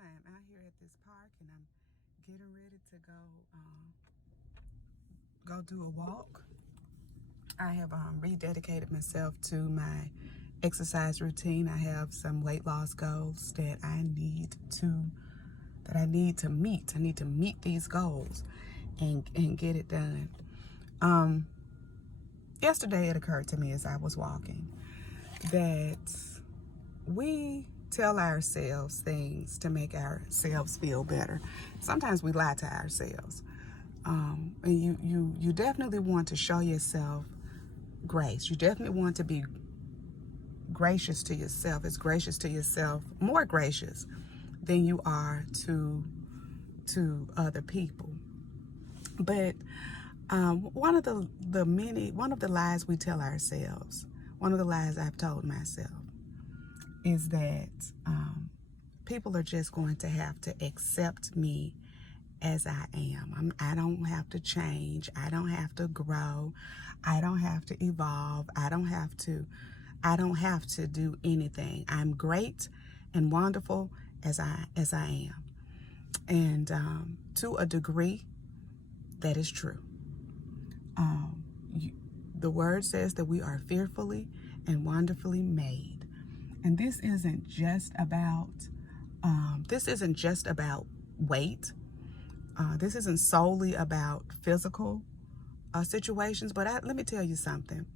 I am out here at this park and I'm getting ready to go do a walk. I have rededicated myself to my exercise routine. I have some weight loss goals that I need to meet. I need to meet these goals and get it done. Yesterday it occurred to me as I was walking that we tell ourselves things to make ourselves feel better. Sometimes we lie to ourselves. And you definitely want to show yourself grace. You definitely want to be gracious to yourself, as gracious to yourself, more gracious than you are to other people. But one of the lies we tell ourselves, one of the lies I've told myself, is that people are just going to have to accept me as I am. I don't have to change. I don't have to grow. I don't have to evolve. I don't have to do anything. I'm great and wonderful as I am. And to a degree, that is true. The word says that we are fearfully and wonderfully made. And this isn't just about weight. This isn't solely about physical situations. But let me tell you something.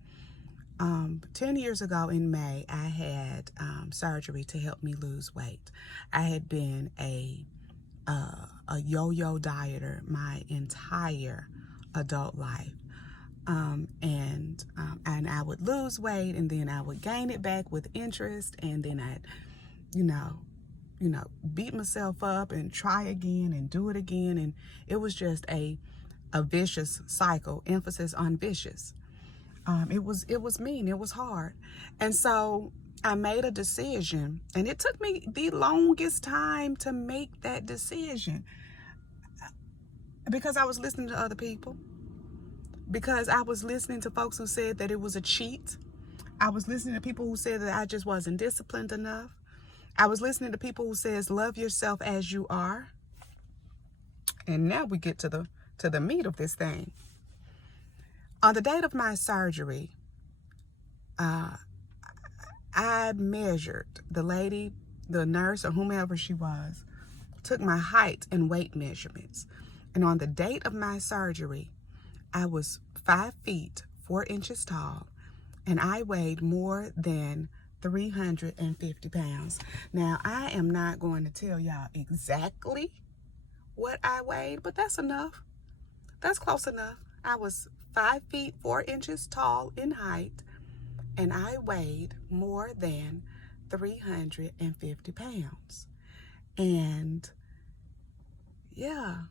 10 years ago in May, I had surgery to help me lose weight. I had been a yo-yo dieter my entire adult life. And I would lose weight and then I would gain it back with interest, and then I'd, beat myself up and try again and do it again. And it was just a vicious cycle, emphasis on vicious. It was mean, it was hard. And so I made a decision, and it took me the longest time to make that decision because I was listening to other people. Because I was listening to folks who said that it was a cheat. I was listening to people who said that I just wasn't disciplined enough. I was listening to people who says love yourself as you are. And now we get to the meat of this thing. On the date of my surgery, I measured the nurse or whomever she was, took my height and weight measurements. And on the date of my surgery, I was 5 feet 4 inches tall, and I weighed more than 350 pounds. Now, I am not going to tell y'all exactly what I weighed, but that's enough. That's close enough. I was 5 feet 4 inches tall in height, and I weighed more than 350 pounds. And yeah,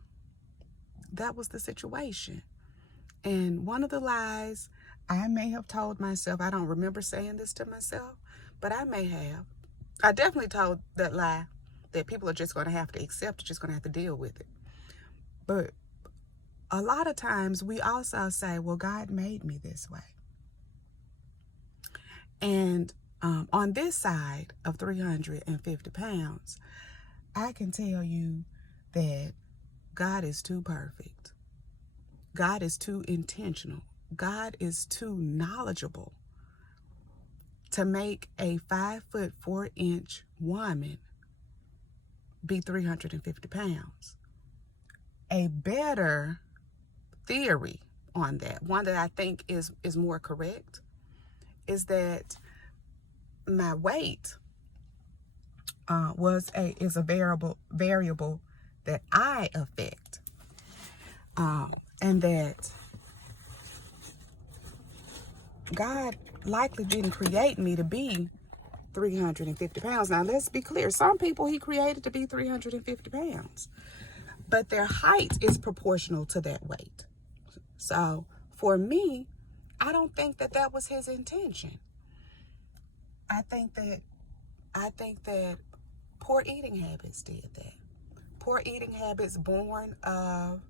that was the situation. And one of the lies I may have told myself, I don't remember saying this to myself, but I may have. I definitely told that lie that people are just going to have to accept it, just going to have to deal with it. But a lot of times we also say, well, God made me this way. And on this side of 350 pounds, I can tell you that God is too perfect. God is too intentional. God is too knowledgeable to make a 5 foot 4 inch woman be 350 pounds. A better theory on that, one that I think is more correct, is that my weight is a variable that I affect. And that God likely didn't create me to be 350 pounds. Now, let's be clear. Some people he created to be 350 pounds, but their height is proportional to that weight. So for me, I don't think that was his intention. I think that poor eating habits did that. Poor eating habits born of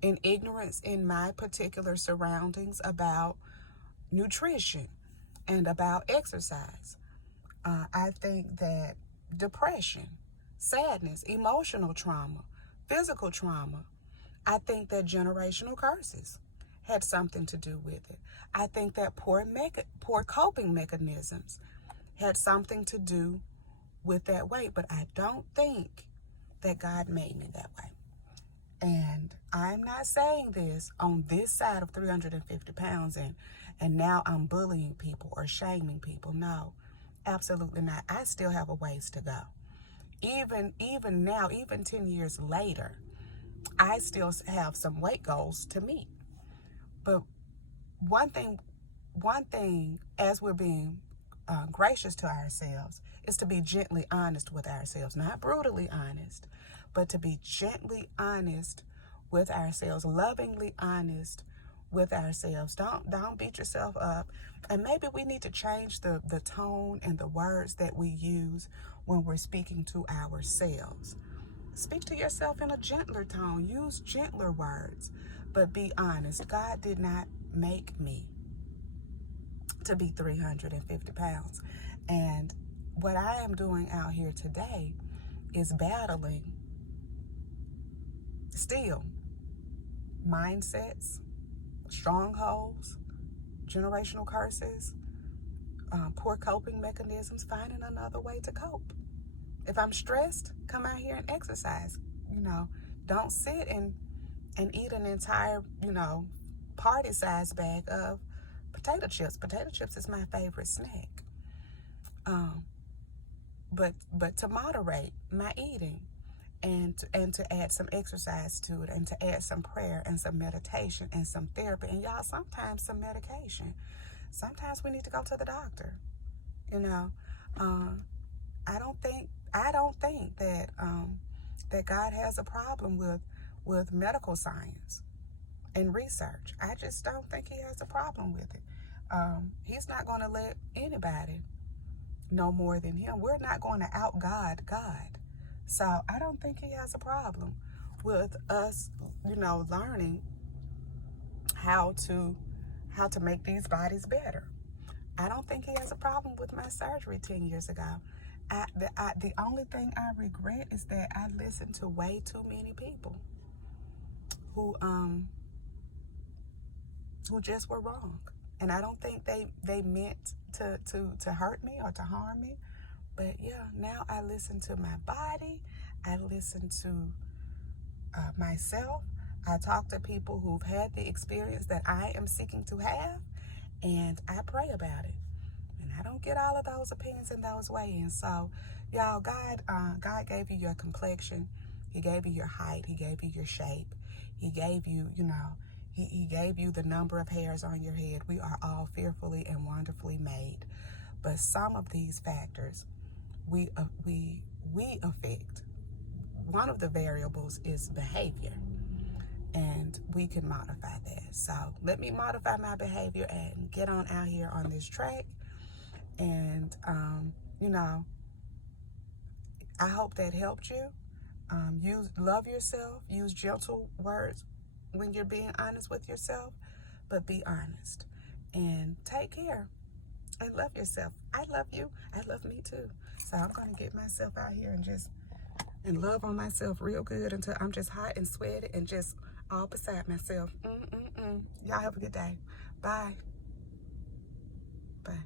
in ignorance in my particular surroundings about nutrition and about exercise. I think that depression sadness, emotional trauma, physical trauma. I think that generational curses had something to do with it. I think that poor coping mechanisms had something to do with that weight, but I don't think that God made me that way. And I'm not saying this on this side of 350 pounds and now I'm bullying people or shaming people. No, absolutely not. I still have a ways to go. Even now, even 10 years later, I still have some weight goals to meet. But one thing, as we're being gracious to ourselves, is to be gently honest with ourselves, not brutally honest, but to be gently honest with ourselves, lovingly honest with ourselves. Don't beat yourself up. And maybe we need to change the tone and the words that we use when we're speaking to ourselves. Speak to yourself in a gentler tone. Use gentler words, but be honest. God did not make me to be 350 pounds. And what I am doing out here today is battling still mindsets, strongholds, generational curses, poor coping mechanisms, finding another way to cope. If I'm stressed, come out here and exercise. Don't sit and eat an entire, party-sized bag of potato chips. Potato chips is my favorite snack. But to moderate my eating and to add some exercise to it, and to add some prayer and some meditation and some therapy, and y'all, sometimes some medication. Sometimes we need to go to the doctor. I don't think that God has a problem with medical science and research. I just don't think he has a problem with it. He's not going to let anybody know more than him. We're not going to out-God God. So I don't think he has a problem with us, learning how to make these bodies better. I don't think he has a problem with my surgery 10 years ago. The only thing I regret is that I listened to way too many people who just were wrong. And I don't think they meant to hurt me or to harm me. But yeah, now I listen to my body. I listen to myself. I talk to people who've had the experience that I am seeking to have, and I pray about it. And I don't get all of those opinions and those weigh-ins. So, y'all, God gave you your complexion. He gave you your height. He gave you your shape. He gave you, he gave you the number of hairs on your head. We are all fearfully and wonderfully made. But some of these factors we affect. One of the variables is behavior, and we can modify that. So let me modify my behavior and get on out here on this track. And I hope that helped you. Love yourself. Use gentle words when you're being honest with yourself, but be honest and take care and love yourself. I love you. I love me too. So I'm going to get myself out here and love on myself real good until I'm just hot and sweaty and just all beside myself. Y'all have a good day. Bye. Bye.